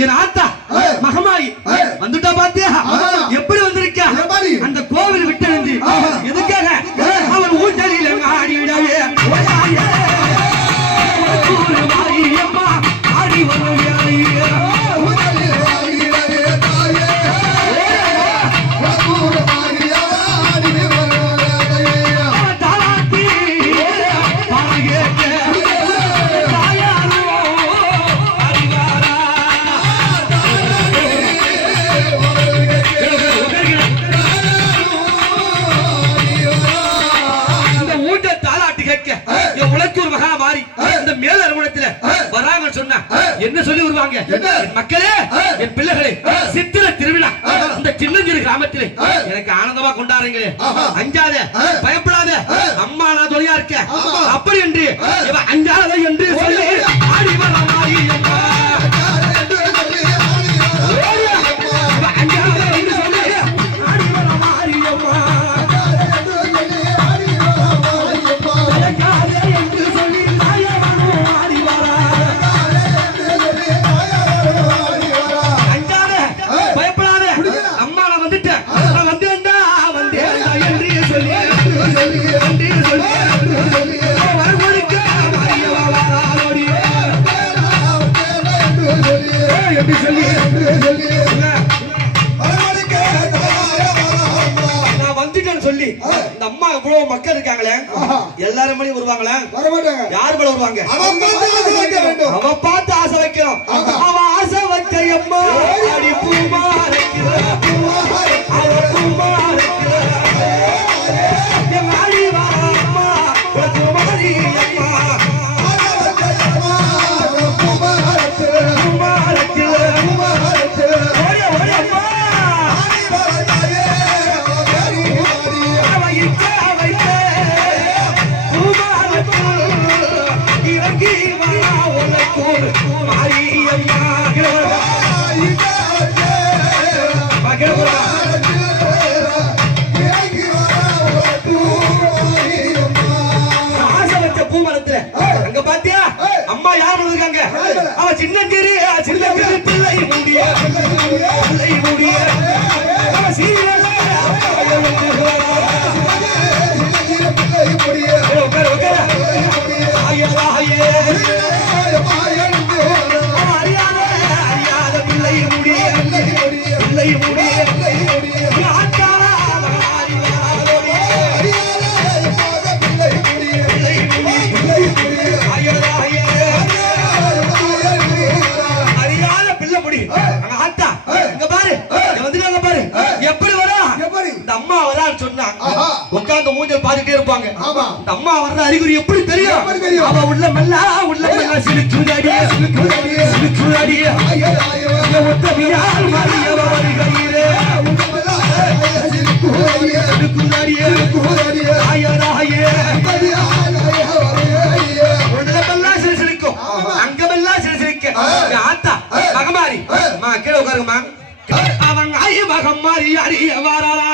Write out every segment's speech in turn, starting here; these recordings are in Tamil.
என் ஆத்தா மகமாயி வந்துட்டா பாத்தியா? எப்படி வந்திருக்கா? அந்த கோவில் விட்டு இருந்து எதுக்காக அவன் ஊஞ்சலில் ஆடிடவே அம்மா ஆடி வரும் என்ன சொல்லி வருவாங்க? மக்களே, என் பிள்ளைகளே, சித்திர திருவிழா இந்த சின்னஞ்சிறு கிராமத்திலே எனக்கு ஆனந்தமா கொண்டாடுறீங்களே, அஞ்சாத பயப்படாத, அம்மா நான் துணையா இருக்க அப்படி என்று அஞ்சாத என்று சொல்லி ஆடி வர மாறி அம்மா மக்கள் இருக்காங்களே எல்லாரும் மணி வருவாங்களே, யார் மேல வருவாங்க? அவ பார்த்து ஆசை வைக்கிறோம். அவ ஆசை வைக்க அம்மா அடி பூமா சின்னஞ்சிறு பிள்ளை முடிய உட்கார்ந்து மூஞ்சல் பாத்துட்டே இருப்பாங்க. அம்மா வர்ற அறிகுறி எப்படி தெரியும்? அவ உள்ள மெல்ல சிலுக்குதாடியே ஒத்தமியால் மாறியவ வருகையிலே சிலுக்குதாடியே உள்ளமெல்லாம் சிலுக்கும், அங்கமெல்லாம் சிலுக்க. ஆத்தா மகமாரி கீழே உட்காருங்கம்மா. அவன் ஐ மகமாரி அடிய வாராளா,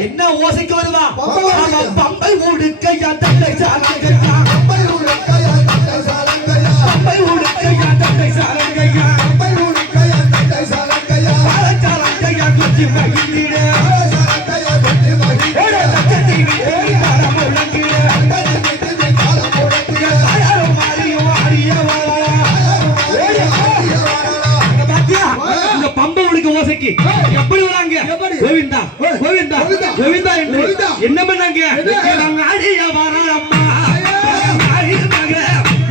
என்ன ஓசைக்கு வருவா பம்பை உடுக்கையா தந்தை சாலங்கையா பம்பை உடுக்கையா தந்தை சாலங்கையா பம்பை உடுக்கையா தந்தை சாலங்கையா பம்பை உடுக்கையா தந்தை சாலங்கையா சாலங்கையா குச்சி மகிழ்ந்திட சாலங்கையா குச்சி மகிழ்ந்திட தக்கத்தி விட்டு காலம் முழங்கிட தக்கத்தி விட்டு காலம் முழங்கிட ஆயாரோ மாறியோ ஆடியவா இந்த பம்பை உடுக்க ஓசைக்கு எப்படி வராங்க கோவிந்தா கோவிந்தா கோவிந்தா என்று என்ன பண்ணாங்க நாங்க ஆடிய வரம்மா ஆடி மக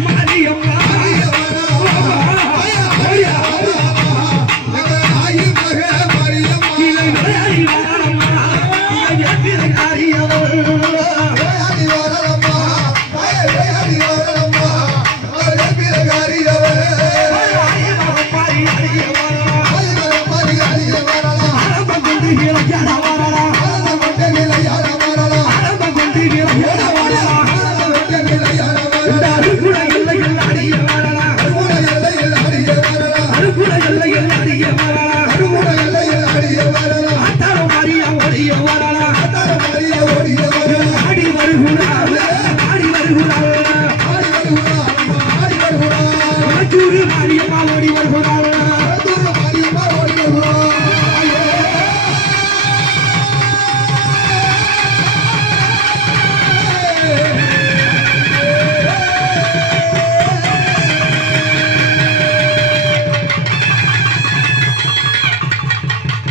மாரியம்மா ஆடி மக மாரியம்மா இலை ஆடி வரம்மா எப்படி ஆடியவர் ஆடி வரம்மா ஆடி வரம்மா எப்படி ஆடியவர் ஆடி வரம்மா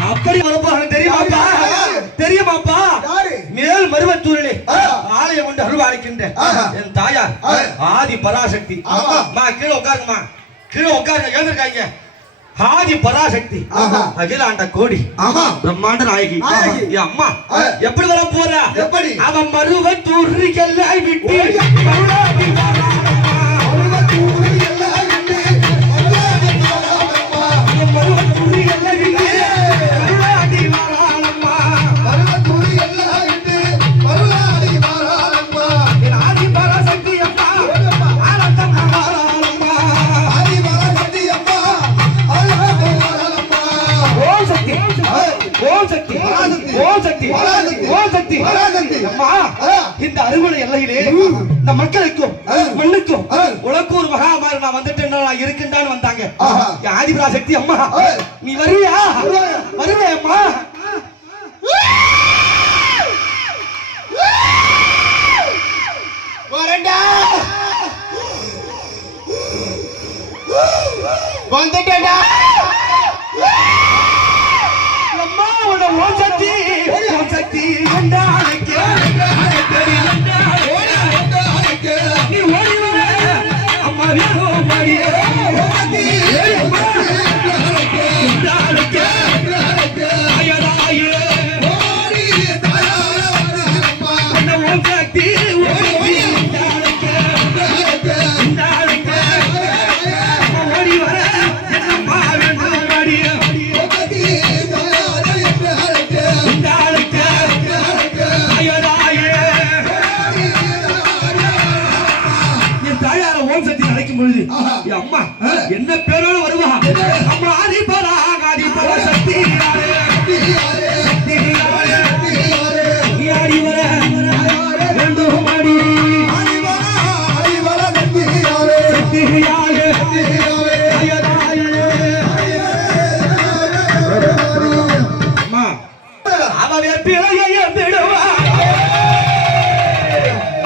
அப்படி வரப்போறாங்க தெரியுமாப்பா தெரியுமாப்பா மேல் மருவத்தூரிலே ஆலயம் கொண்டு அருள்வாளிக்கின்ற என் தாயார் ஆதி பராசக்தி கீழே உட்காருங்கம்மா கீழே உட்காருங்க எழுந்திருக்காங்க ஆதி பராசக்தி அகிலாண்ட கோடி பிரம்மாண்ட நாயகி என் அம்மா எப்படி வர போறா எப்படி அவன் மருவத்தூரில் விட்டு இந்த அறுவடை எல்லையிலே இந்த மக்களுக்கும் மண்ணுக்கும் உலக்கு ஒரு மகாமாரி நான் வந்துட்டேன் நான் இருக்கின்றான்னு வந்தாங்க ஆதிபராசக்தி அம்மா நீ வருவியா வருவே அம்மா வரண்டா வந்துட்டேடா அம்மா உன்னை ஓம் சக்தி கொண்டாடுங்க நீ ஓடி வர அம்மா வீரோ மாடியே அம்மா என்ன பேரோட வருவா அம்மா ஆதி பரா சக்தி ஆடி வர வேண்டும் மாடி அவ வேப்பிலைய விடுவா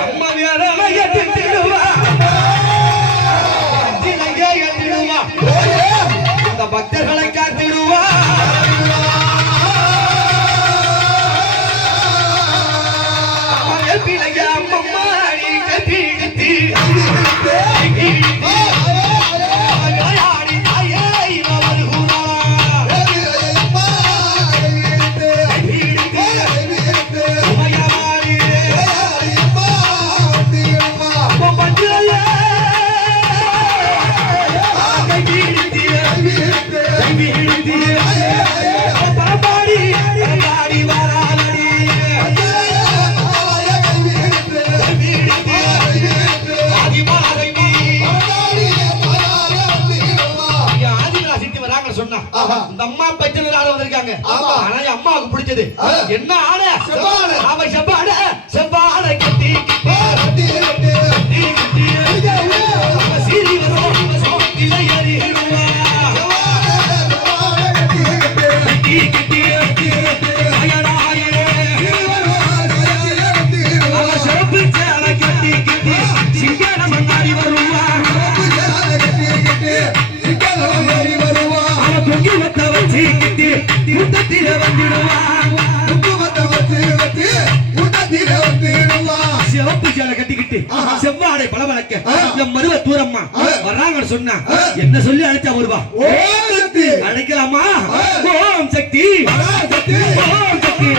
அம்மா வேலைய திடுவா வச்சது என்ன ஆட செவ்வாடை. ஆமா செவ்வாடை செவ்வாடை கட்டி கட்டி கட்டி கட்டி கட்டி அவ சீறி வரும் இளையரி கட்டி கட்டி அயனாயே அவ சிறப்பு சேலை கட்டி கட்டி சிங்காரம் மாறி வருவா அவ பொங்கி வத்த வச்சு கட்டி கூட்டத்தில வந்துடுவா சிவப்பு சேலை கட்டிக்கிட்டு செவ்வாடை பளபளக்க என் மருவ தூரம்மா வர்றாங்கன்னு சொன்னா என்ன சொல்லி அழைச்சா வருவா அழைக்கலாமா ஓம் சக்தி ஓம் சக்தி